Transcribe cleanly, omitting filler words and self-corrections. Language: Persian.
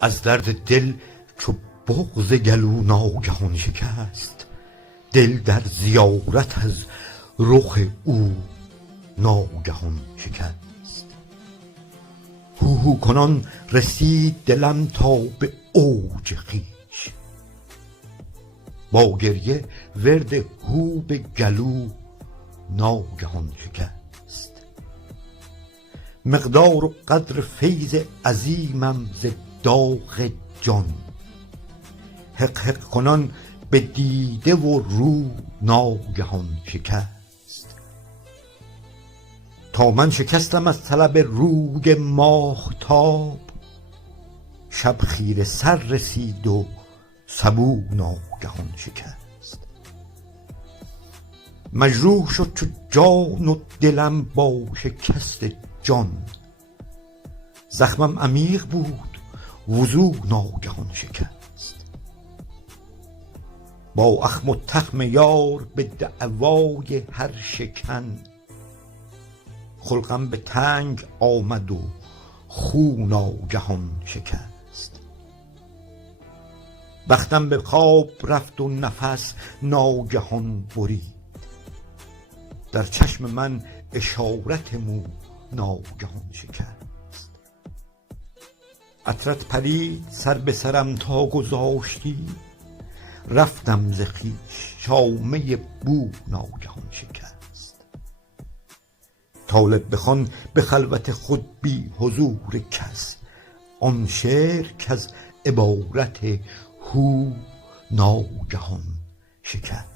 از درد دل چو بغض گلو ناگهان شکست. دل در زیارت از رخ او ناگهان شکست. هوهو کنان رسید دلم تا به اوج خویش. با گریه ورد هو به گلو ناگهان شکست. مقدار و قدر فیض عظیمم ز داغ جان. حق حق کنان به دیده و رو ناگهان شکست. تا من شکستم از طلب روی ماهتاب. شب خیره سر رسید و سبو ناگهان شکست. مجروح شد چو جان و دلم با شکست جان. زخمم عمیق بود وضو ناگهان شکست. با اخم و تخم یار به دعوای هر شکن. خلقم به تنگ آمد و خو ناگهان شکست. بختم به خواب رفت و نفس ناگهان برید. در چشم من اشارت مو ناگهان شکست. عطرت پرید سر به سرم تا گذاشتی. رفتم ز خویش شامه بو ناگهان شکست. طالب بخوان به خلوت خود بی حضور کس. آن شعر کز عبارت هو ناگهان شکست.